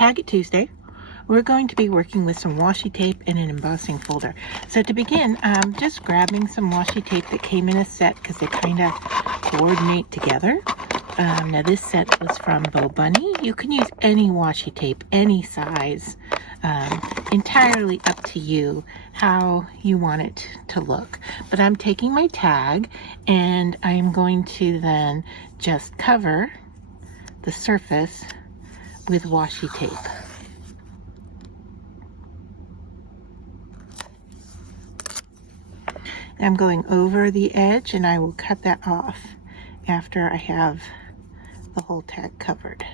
Tag It Tuesday. We're going to be working with some washi tape and an embossing folder. So to begin, I'm just grabbing some washi tape that came in a set because they kind of coordinate together. Now this set was from Bo Bunny. You can use any washi tape, any size, entirely up to you how you want it to look. But I'm taking my tag and I'm going to then just cover the surface with washi tape. I'm going over the edge and I will cut that off after I have the whole tag covered.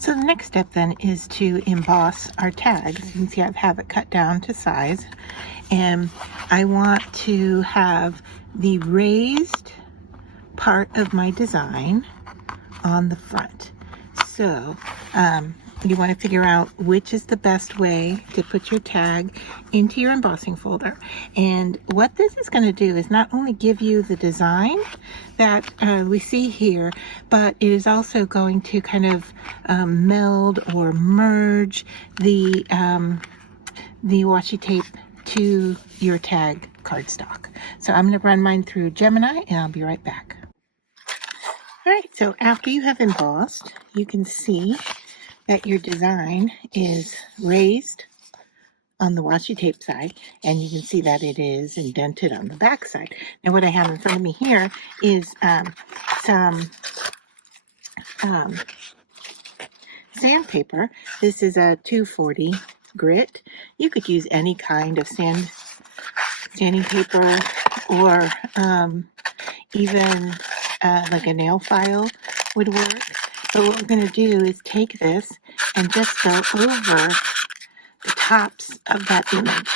So the next step then is to emboss our tags. You can see I have it cut down to size, and I want to have the raised part of my design on the front. So you want to figure out which is the best way to put your tag into your embossing folder. And what this is going to do is not only give you the design that we see here, but it is also going to kind of meld or merge the washi tape to your tag cardstock. So I'm going to run mine through Gemini and I'll be right back. All right, so after you have embossed, you can see that your design is raised on the washi tape side, and you can see that it is indented on the back side. Now what I have in front of me here is some sandpaper. This is a 240 grit. You could use any kind of sanding paper, or even like a nail file would work. So what we're going to do is take this and just go over the tops of that image.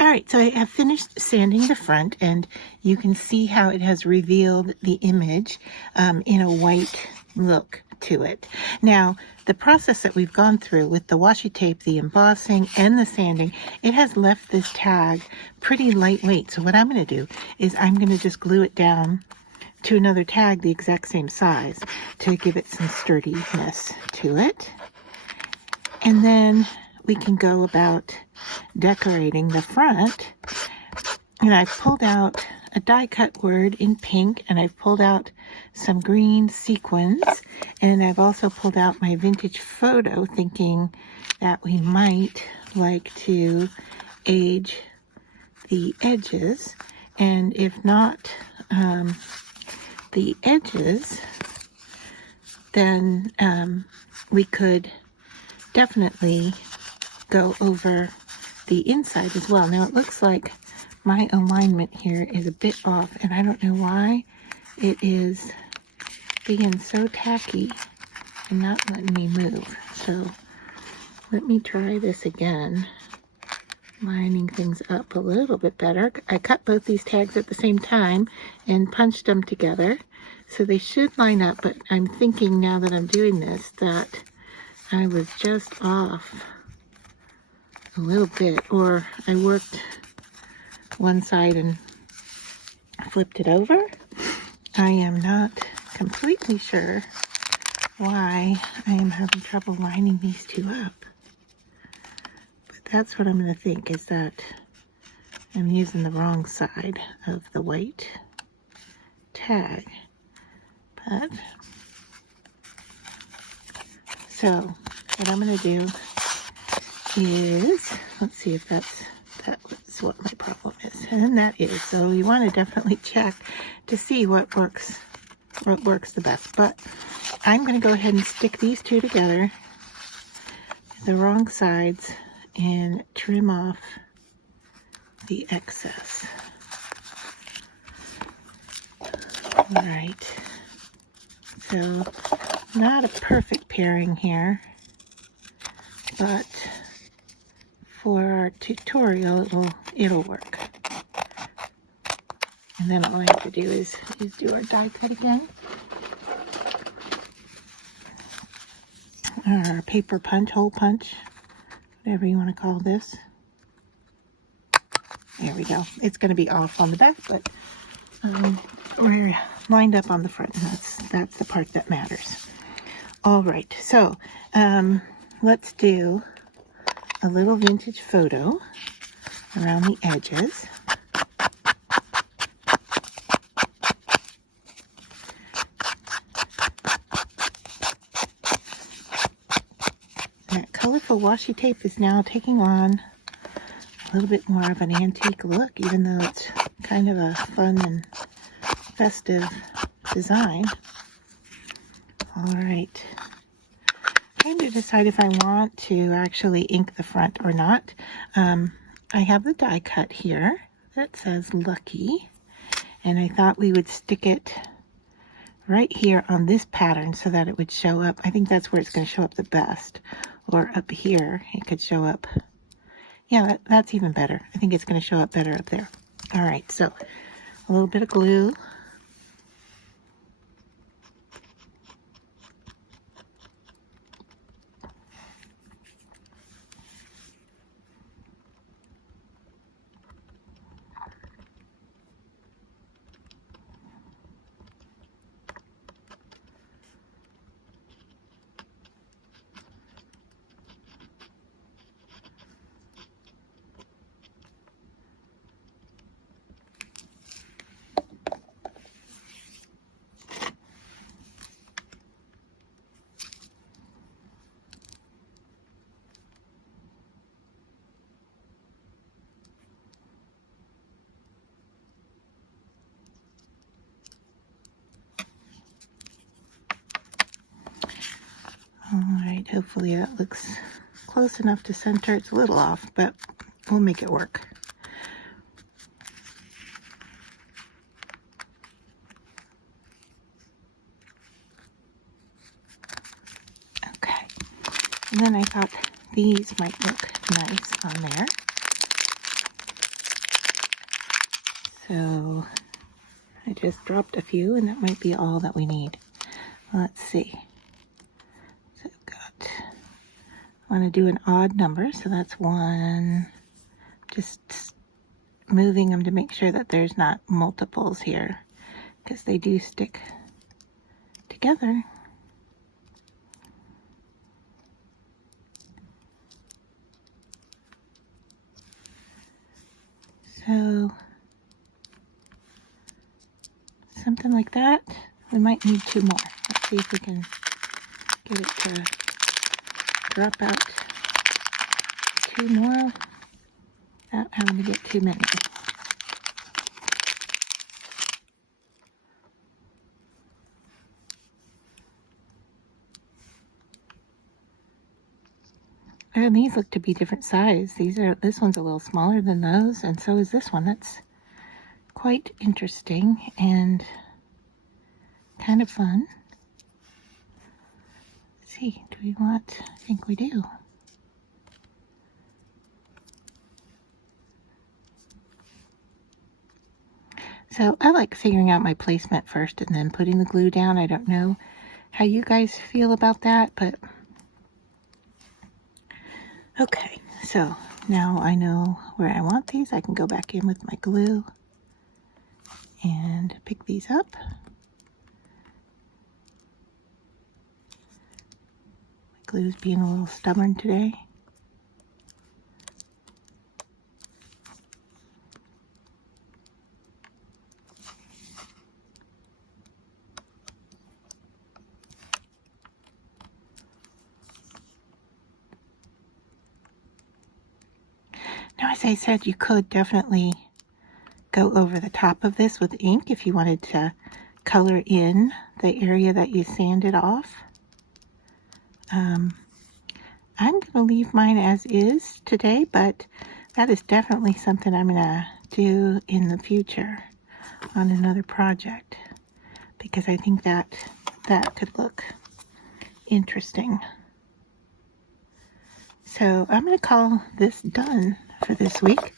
Alright, so I have finished sanding the front, and you can see how it has revealed the image in a white look to it. Now, the process that we've gone through with the washi tape, the embossing, and the sanding, it has left this tag pretty lightweight. So what I'm going to do is I'm going to just glue it down to another tag the exact same size to give it some sturdiness to it. And then we can go about decorating the front. And I've pulled out a die cut word in pink, and I've pulled out some green sequins, and I've also pulled out my vintage photo, thinking that we might like to age the edges, and if not the edges, then we could definitely go over the inside as well. Now it looks like my alignment here is a bit off, and I don't know why it is being so tacky and not letting me move. So let me try this again. lining things up a little bit better. I cut both these tags at the same time and punched them together, so they should line up, but I'm thinking now that I'm doing this that I was just off a little bit, or I worked one side and flipped it over. I am not completely sure why I am having trouble lining these two up. But that's what I'm going to think, is that I'm using the wrong side of the white tag. But, so what I'm going to do is, let's see if that's what my problem is, and that is, so you want to definitely check to see what works the best. But I'm going to go ahead and stick these two together, the wrong sides, and trim off the excess. All right, so not a perfect pairing here, but for our tutorial it'll work. And then all I have to do is do our die cut again, or paper punch, hole punch, whatever you want to call this. There we go. It's going to be off on the back, but we're lined up on the front, and that's the part that matters. All right, so let's do a little vintage photo around the edges. That colorful washi tape is now taking on a little bit more of an antique look, even though it's kind of a fun and festive design. All right. I'm trying to decide if I want to actually ink the front or not. I have the die cut here that says Lucky, and I thought we would stick it right here on this pattern so that it would show up. I think that's where it's going to show up the best, or up here it could show up. Yeah, that's even better. I think it's going to show up better up there. All right, so a little bit of glue. All right, hopefully that looks close enough to center. It's a little off, but we'll make it work. Okay, and then I thought these might look nice on there. So I just dropped a few, and that might be all that we need. Let's see. So I've got, I want to do an odd number, so that's 1. Just moving them to make sure that there's not multiples here, because they do stick together. So something like that. We might need 2 more. Let's see if we can get it to drop out 2 more without having to get too many. And these look to be different size. This one's a little smaller than those, and so is this one. That's quite interesting and kind of fun. Let's see, do we want, I think we do. So I like figuring out my placement first and then putting the glue down. I don't know how you guys feel about that, but okay. So now I know where I want these. I can go back in with my glue and pick these up. My glue's being a little stubborn today. Now, as I said, you could definitely go over the top of this with ink if you wanted to color in the area that you sanded off. I'm going to leave mine as is today, but that is definitely something I'm going to do in the future on another project, because I think that could look interesting. So I'm going to call this done for this week.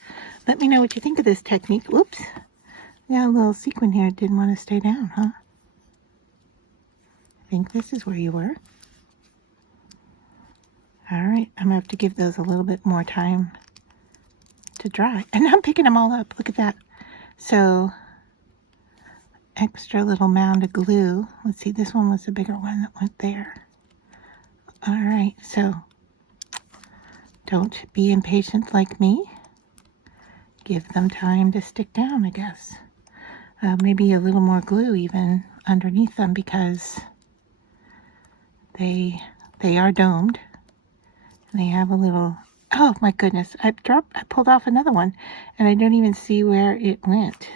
Let me know what you think of this technique. Whoops. Got a little sequin here. It didn't want to stay down, huh? I think this is where you were. Alright, I'm going to have to give those a little bit more time to dry. And I'm picking them all up. Look at that. So, extra little mound of glue. Let's see, this one was the bigger one that went there. Alright, so don't be impatient like me. Give them time to stick down, I guess. Maybe a little more glue even underneath them, because they are domed. And they have a little, oh my goodness, I pulled off another one and I don't even see where it went.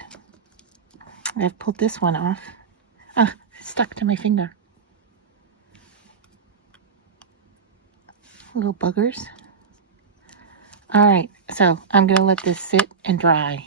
I've pulled this one off. Oh, it's stuck to my finger. Little buggers. All right, so I'm going to let this sit and dry.